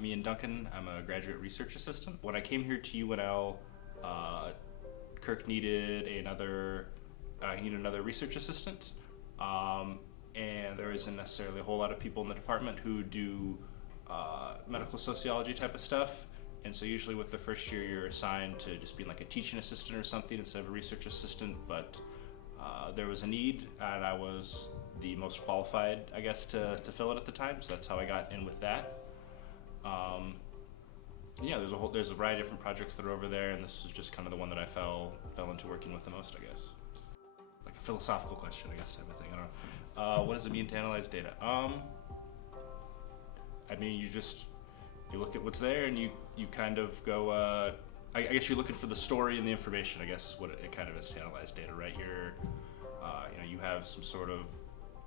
Me and Duncan, I'm a graduate research assistant. When I came here to UNL, Kirk needed another research assistant, and there isn't necessarily a whole lot of people in the department who do medical sociology type of stuff. And so usually with the first year, you're assigned to just being like a teaching assistant or something instead of a research assistant. But there was a need, and I was the most qualified, I guess, to fill it at the time. So that's how I got in with that. Yeah, there's a variety of different projects that are over there, and this is just kind of the one that I fell into working with the most, I guess. Like a philosophical question, I guess, type of thing. I don't know. What does it mean to analyze data? I mean, you look at what's there, and you kind of go. I guess you're looking for the story and the information. I guess is what it kind of is to analyze data, right? You have some sort of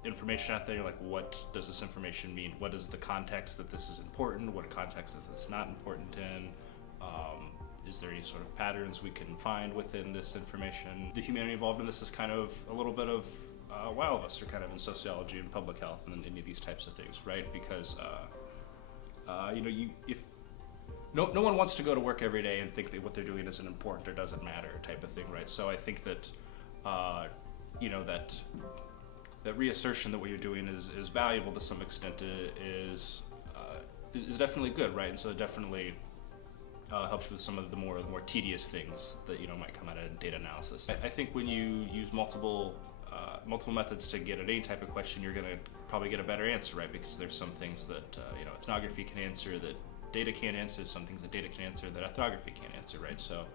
information out there. You're like, what does this information mean? What is the context that this is important? What context is this not important in? Is there any sort of patterns we can find within this information? The humanity involved in this is kind of a little bit of why all of us are kind of in sociology and public health and any of these types of things, right? Because if no one wants to go to work every day and think that what they're doing isn't important or doesn't matter, type of thing, right? So I think that that reassertion that what you're doing is valuable to some extent is definitely good, right? And so it definitely helps with some of the more tedious things that might come out of data analysis. I think when you use multiple methods to get at any type of question, you're going to probably get a better answer, right? Because there's some things that ethnography can answer that data can't answer, some things that data can answer that ethnography can't answer, right? So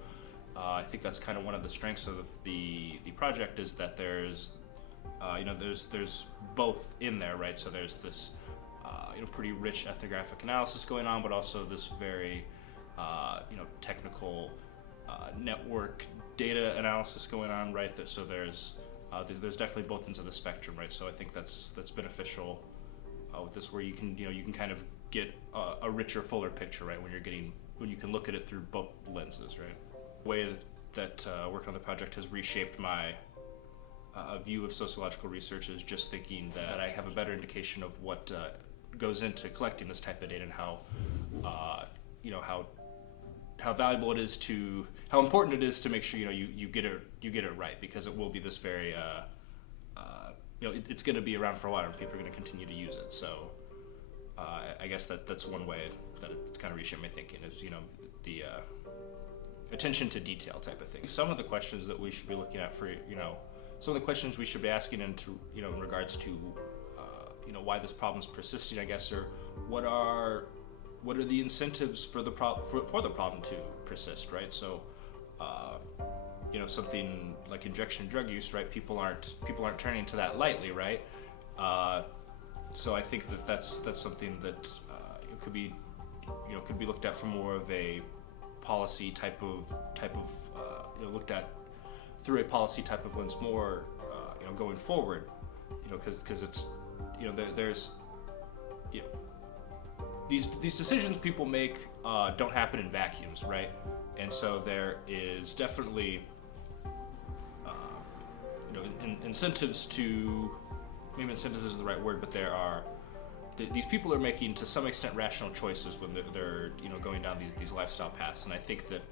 I think that's kind of one of the strengths of the project is that there's both in there, right? So there's this pretty rich ethnographic analysis going on, but also this very technical network data analysis going on, right? So there's definitely both ends of the spectrum, right? So I think that's beneficial with this, where you can kind of get a richer, fuller picture, right? When you can look at it through both lenses, right? The way that working on the project has reshaped my view of sociological research is just thinking that I have a better indication of what goes into collecting this type of data and how valuable it is how important it is to make sure you get it right, because it will be this very it's going to be around for a while and people are going to continue to use it. So I guess that's one way that it's kind of reshaped my thinking is the attention to detail type of thing. Some of the questions that we should be looking at for some of the questions we should be asking in regards to why this problem is persisting, I guess, or what are the incentives for the problem to persist, right? So something like injection drug use, right? People aren't turning to that lightly, right? So I think that's something that could be looked at from more of a policy type of looked at through a policy type of lens more going forward, because it's there's these decisions people make don't happen in vacuums, right? And so there is definitely incentives to, maybe incentives isn't the right word, but there are these people are making to some extent rational choices when they're going down these lifestyle paths. And I think that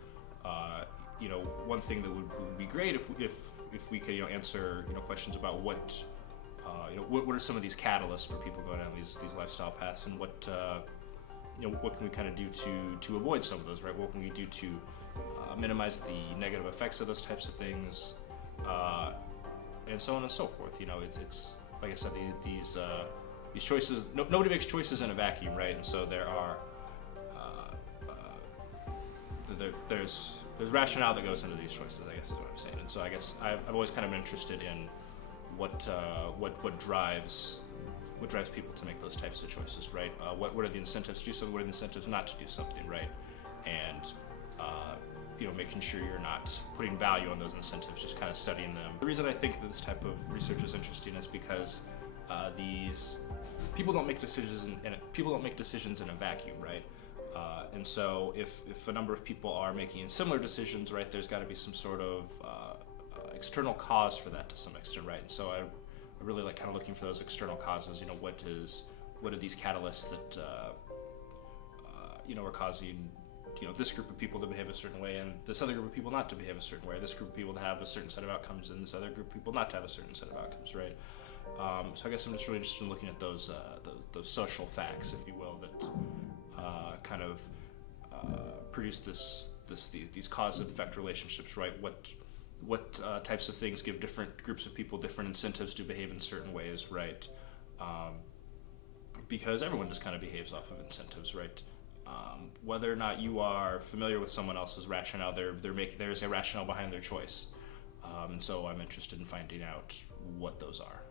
one thing that would be great if we could answer questions about what are some of these catalysts for people going down these lifestyle paths, and what can we kind of do to avoid some of those, right? What can we do to minimize the negative effects of those types of things, and so on and so forth. It's like I said, these choices. Nobody makes choices in a vacuum, right? And so there are there's rationale that goes into these choices, I guess is what I'm saying. And so I guess I've always kind of been interested in what drives people to make those types of choices, right? What are the incentives to do something? What are the incentives not to do something, right? And making sure you're not putting value on those incentives, just kind of studying them. The reason I think that this type of research is interesting is because these people don't make decisions in a vacuum, right? And so if a number of people are making similar decisions, right, there's got to be some sort of external cause for that to some extent, right? And so I really like kind of looking for those external causes. What are these catalysts that are causing this group of people to behave a certain way and this other group of people not to behave a certain way, this group of people to have a certain set of outcomes and this other group of people not to have a certain set of outcomes, right? So I guess I'm just really interested in looking at those social facts, if you will, that kind of produce these cause and effect relationships, right? What types of things give different groups of people different incentives to behave in certain ways, right? Because everyone just kind of behaves off of incentives, right? Whether or not you are familiar with someone else's rationale, there's a rationale behind their choice. And so I'm interested in finding out what those are.